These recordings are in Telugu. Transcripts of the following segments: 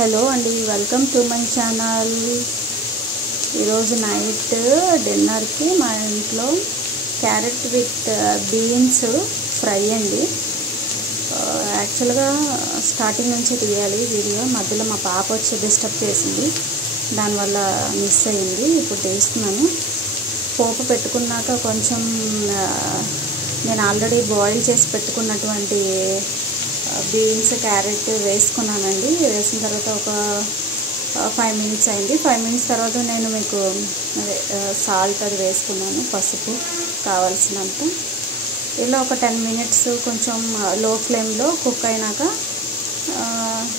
హలో అండి, వెల్కమ్ టు మై ఛానల్. ఈరోజు నైట్ డిన్నర్కి మా ఇంట్లో క్యారెట్ విత్ బీన్స్ ఫ్రై అండి. యాక్చువల్గా స్టార్టింగ్ నుంచి తీయాలి వీడియో, మధ్యలో మా పాప వచ్చి డిస్టర్బ్ చేసింది, దానివల్ల మిస్ అయింది. ఇప్పుడు తీస్తున్నాను. పోపు పెట్టుకున్నాక కొంచెం నేను ఆల్రెడీ బాయిల్ చేసి పెట్టుకున్నటువంటి బీన్స్ క్యారెట్ వేసుకున్నానండి. వేసిన తర్వాత ఒక 5 మినిట్స్ అయింది. 5 మినిట్స్ తర్వాత నేను మీకు సాల్ట్ అది వేసుకున్నాను, పసుపు కావాల్సినంత. ఇలా ఒక 10 మినిట్స్ కొంచెం లో ఫ్లేమ్లో కుక్ అయినాక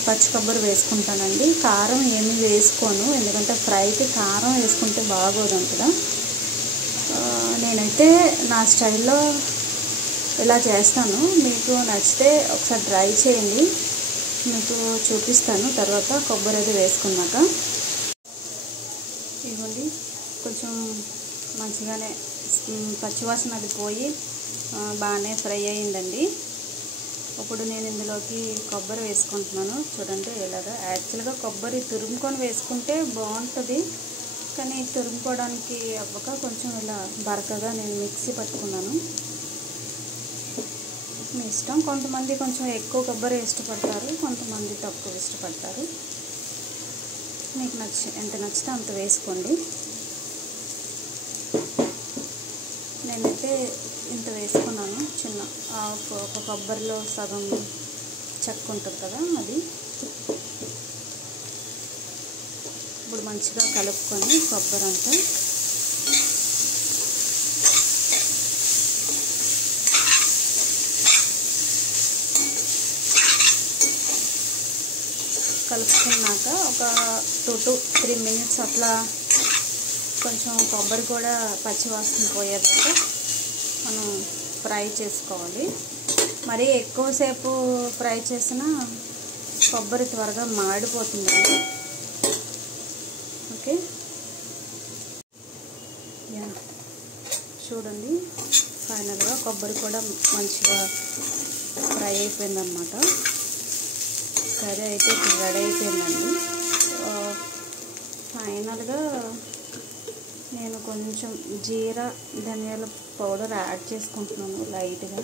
పచ్చి కొబ్బరి వేసుకుంటానండి. కారం ఏమీ వేసుకోను, ఎందుకంటే ఫ్రైకి కారం వేసుకుంటే బాగోదు కదా. నేనైతే నా స్టైల్లో ఇలా చేస్తాను. మీకు నచ్చితే ఒకసారి ట్రై చేయండి, మీకు చూపిస్తాను తర్వాత కొబ్బరి అది వేసుకున్నాక. ఇదిగోండి, కొంచెం మంచిగానే పచ్చివాసన అది పోయి బాగానే ఫ్రై అయ్యిందండి. ఇప్పుడు నేను ఇందులోకి కొబ్బరి వేసుకుంటున్నాను. చూడండి ఇలాగా. యాక్చువల్గా కొబ్బరి తురుముకొని వేసుకుంటే బాగుంటుంది, కానీ తురుముకోవడానికి అవ్వక కొంచెం ఇలా బరకగా నేను మిక్సీ పట్టుకున్నాను. మీ ఇష్టం, కొంతమంది కొంచెం ఎక్కువ కొబ్బరి ఇష్టపడతారు, కొంతమంది తక్కువ ఇష్టపడతారు. మీకు ఎంత నచ్చితే అంత వేసుకోండి. నేనైతే ఇంత వేసుకున్నాను. చిన్న ఒక కొబ్బరిలో సగం చెక్క ఉంటుంది కదా, అది. ఇప్పుడు మంచిగా కలుపుకొని కొబ్బరి అంతా కలుపుకున్నాక ఒక 2 to 3 మినిట్స్ అట్లా కొంచెం కొబ్బరి కూడా పచ్చివాసన పోయేదాకా మనం ఫ్రై చేసుకోవాలి. మరీ ఎక్కువసేపు ఫ్రై చేసినా కొబ్బరి త్వరగా మాడిపోతుందండి. ఓకే, చూడండి, ఫైనల్గా కొబ్బరి కూడా మంచిగా ఫ్రై అయిపోయిందన్నమాట. కర్రీ అయితే ఇప్పుడు రెడీ అయిపోయిందండి. ఫైనల్గా నేను కొంచెం జీరా ధనియాల పౌడర్ యాడ్ చేసుకుంటున్నాను లైట్గా.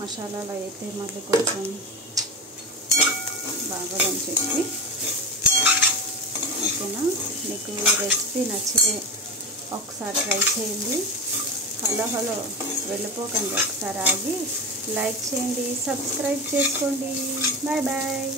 మసాలాలు అయితే మళ్ళీ కొంచెం బాగోదని చెప్పి. ఓకేనా, మీకు రెసిపీ నచ్చితే ఒకసారి ట్రై చేయండి. హలో వెళ్ళిపోకండి, ఒకసారి ఆగి లైక్ చేయండి, సబ్స్క్రైబ్ చేసుకోండి. Bye bye.